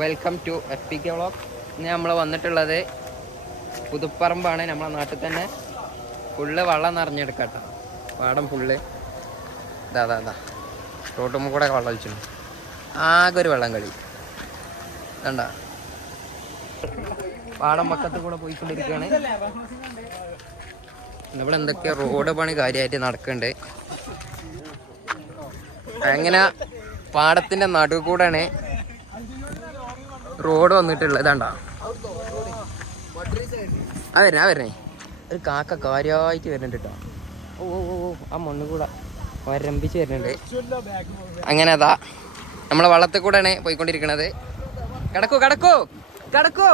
Welcome to FPK vlog. ഇന്ന് നമ്മൾ വന്നിട്ടുള്ളത് പുതുപ്പറമ്പാണ്. നമ്മളെ നാട്ടിൽ തന്നെ ഫുള്ള് വെള്ളം നിറഞ്ഞെടുക്കട്ടോ. പാടം ഫുള്ള് ഇതാ റോട്ടുമ്പോൾ കൂടെ വെള്ളം ഒഴിച്ചു. ആകെ ഒരു വെള്ളം കളി കണ്ട. പാടം പക്കത്ത് കൂടെ പോയിക്കൊണ്ടിരിക്കുകയാണ്. ഇവിടെ എന്തൊക്കെയോ റോഡ് പണി കാര്യമായിട്ട് നടക്കുന്നുണ്ട്. അങ്ങനെ പാടത്തിൻ്റെ നടുവ് കൂടെയാണ് റോഡ് വന്നിട്ടുള്ളത്. ഇതാണ്ടാ വരണേ ഒരു കാക്ക കാര്യമായിട്ട് വരുന്നുണ്ട് കേട്ടോ. ഓ ആ മണ്ണ് കൂടെ വരമ്പിച്ച് വരുന്നുണ്ട്. അങ്ങനെ അതാ നമ്മളെ വള്ളത്തിൽ കൂടെയാണ് പോയിക്കൊണ്ടിരിക്കണത്. കിടക്കൂ കിടക്കൂ കിടക്കൂ.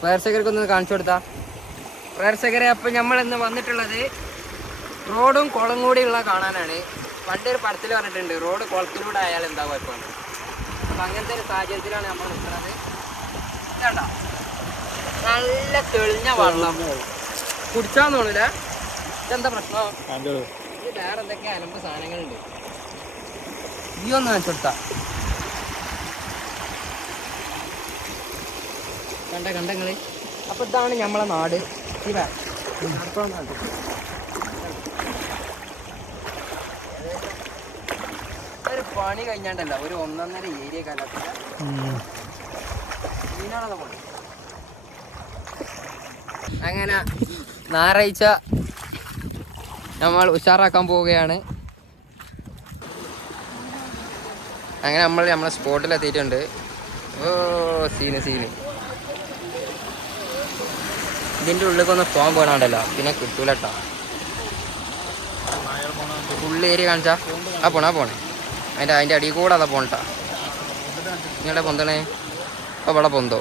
പ്രേക്ഷകർക്കൊന്ന് കാണിച്ചു കൊടുത്താ പ്രേക്ഷകരെ. അപ്പം നമ്മൾ ഇന്ന് വന്നിട്ടുള്ളത് റോഡും കുളം കൂടിയുള്ള കാണാനാണ്. പണ്ടൊരു പടത്തിൽ പറഞ്ഞിട്ടുണ്ട് റോഡ് കുളത്തിലൂടെ ആയാൽ എന്താ കുഴപ്പമാണ്. അപ്പം അങ്ങനത്തെ ഒരു സാഹചര്യത്തിലാണ് നമ്മൾ നിൽക്കുന്നത്. ഇതാണ്ട നല്ല തെളിഞ്ഞ വെള്ളം കുടിച്ചാന്ന് തോന്നില്ല. ഇതെന്താ പ്രശ്നം? ഇത് വേറെ എന്തൊക്കെ അലമ്പ് സാധനങ്ങളുണ്ട്. ഈ ഒന്ന് കാണിച്ചു കൊടുത്താ കണ്ടങ്ങള്. അപ്പം ഇതാണ് നമ്മളെ നാട്. ഒരു പണി കഴിഞ്ഞാണ്ടല്ല ഒരു 1.5 ഏരിയ കാലത്തില്ല. അങ്ങനെ ഞായറാഴ്ച നമ്മൾ ഉഷാറാക്കാൻ പോവുകയാണ്. അങ്ങനെ നമ്മളെ സ്പോട്ടിലെത്തിയിട്ടുണ്ട്. ഓ സീന് ഇതിൻ്റെ ഉള്ളിലേക്കൊന്ന് പോകാൻ പോകണുണ്ടല്ലോ, പിന്നെ കിട്ടൂലട്ടോ. ഫുള്ള് ഏരിയ കാണിച്ചാ പോണേ അതിൻ്റെ അടിയിൽ കൂടെ അതാ പോണട്ടാ. നിങ്ങളുടെ പൊന്തണേ അപ്പോൾ ഇവിടെ പൊന്തോ.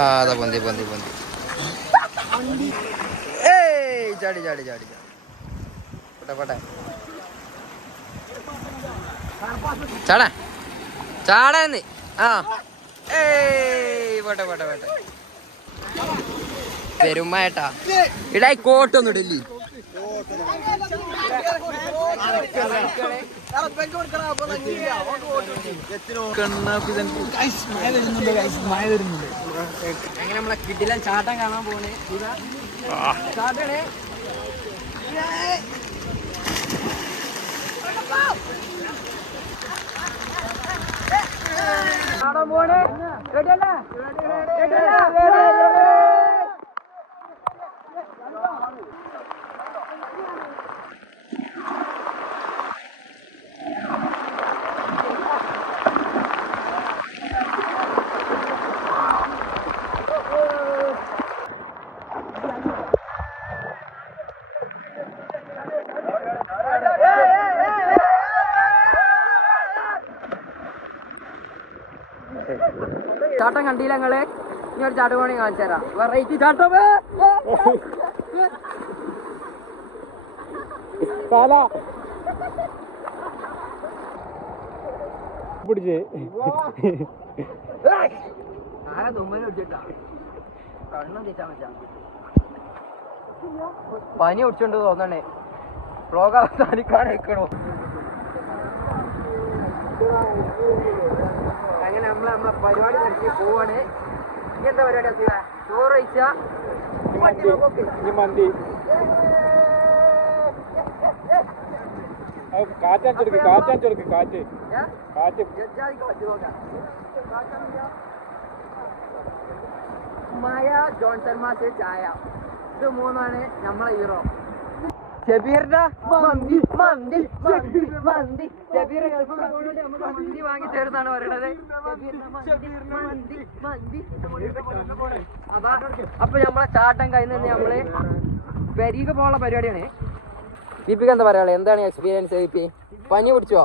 അതാ പൊന്തി ഏയ് ചാടി പോട്ടെ ചാടാന്ന്. ഏയ് പോട്ടെ പെരുമാട്ടാ. ഇടായി കോട്ടൊന്നും ഇടല്ലേ. അങ്ങനെ നമ്മളെ കിടിലൻ ചാട്ടം കാണാൻ പോണേ. ചാട്ടണേ ചാടാൻ പോണേ. റെഡിയല്ല? ചാട്ടം കണ്ടില്ല ഞങ്ങള്. ഇനി ഒരു ചാട്ടം വേണമെങ്കിൽ കാണിച്ചു തരാം. വെറൈറ്റി ചാട്ടം. ആരാ തുമ്മല് പിടിച്ചിട്ടാ കണ്ണും തീറ്റാൻ വെച്ചാ പനി പിടിച്ചോണ്ട് തോന്നണേ. വ്ളോഗ് അവസാനിക്കാൻ വെക്കണോ? അങ്ങനെ നമ്മളെ പരിപാടി നടത്തി പോവാണ്. ഇനി എന്താ പരിപാടി? ചോറ് കഴിച്ചാ മന്തി. മായ ജോൺസൺ മാസ്റ്റർ ചായ. ഇത് മൂന്നാണ് നമ്മളെ ഹീറോ. ഷബീറിന്റെ മന്തി വാങ്ങി ചേർന്നാണ് പറയണത്. അപ്പൊ നമ്മളെ ചാട്ടം കഴിഞ്ഞ് നമ്മള് പെരീക്ക് പോകാനുള്ള പരിപാടിയാണ്. വിപിക്ക് എന്താ പറയാ? എന്താണ് എക്സ്പീരിയൻസ്? വിപി പനി പിടിച്ചോ?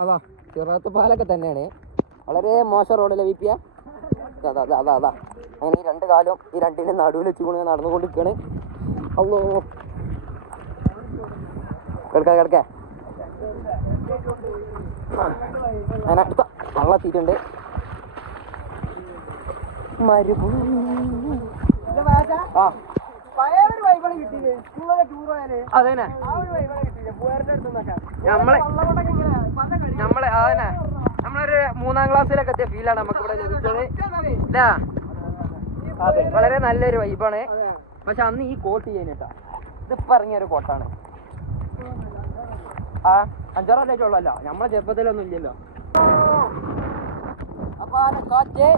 അതാ ചെറുത്ത് പാലൊക്കെ തന്നെയാണ്. വളരെ മോശം റോഡല്ലേ വിപിയ. അതാ അങ്ങനെ ഈ 2 കാലും ഈ 2ന്റെ നടുവിൽ വെച്ചുകൊണ്ട് നടന്നുകൊണ്ടിരിക്കുകയാണ്. അല്ലോ കിടക്ക അങ്ങനെ അടുത്ത വെള്ളം എത്തിയിട്ടുണ്ട്. മരുഭൂമി ആ പഴയൊരു വൈബാണ് കിട്ടിയത് സ്കൂളൊക്കെ ടൂർ പോയാല് അതന്നെ ആ ഒരു വൈബാണ് കിട്ടിയത് പൂരത്തെ അടുത്തുനിന്നൊക്കെ നമ്മളെ അതന്നെ നമ്മളൊരു 3-ാം ക്ലാസ്സിലൊക്കെ എത്തിയ ഫീലാണ് നമുക്ക് ഇവിടെ ലഭിച്ചത് ഇല്ല അതെ വളരെ നല്ലൊരു വൈബാണ് പക്ഷെ അന്ന് ഈ കോട്ട് ചെയ്യാനിട്ടാ ഇതിപ്പോ ഇറങ്ങിയ ഒരു കോട്ടാണ് ആ 5-6 കൊല്ലമായിട്ടുള്ളല്ലോ നമ്മളെ ചെറുപ്പത്തിലൊന്നും ഇല്ലല്ലോ അപ്പൊ കാറ്റ്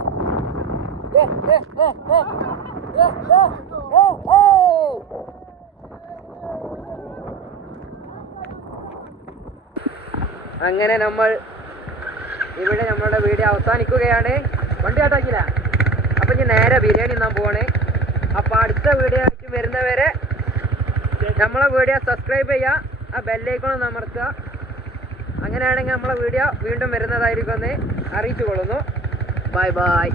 അങ്ങനെ നമ്മൾ ഇവിടെ നമ്മളുടെ വീഡിയോ അവസാനിക്കുകയാണ്. വണ്ടി ആട്ടാക്കില്ല. അപ്പൊ ഇനി നേരെ ബിരിയാണി തിന്നാൻ പോവാണ്. അപ്പൊ അടുത്ത വീഡിയോ ആയിട്ട് വരുന്നവരെ നമ്മളെ വീഡിയോ സബ്സ്ക്രൈബ് ചെയ്യുക, ആ ബെല്ലൈക്കൺ അമർത്തുക. അങ്ങനെയാണെങ്കിൽ നമ്മളെ വീഡിയോ വീണ്ടും വരുന്നതായിരിക്കും എന്ന് അറിയിച്ചു കൊള്ളുന്നു. Bye bye.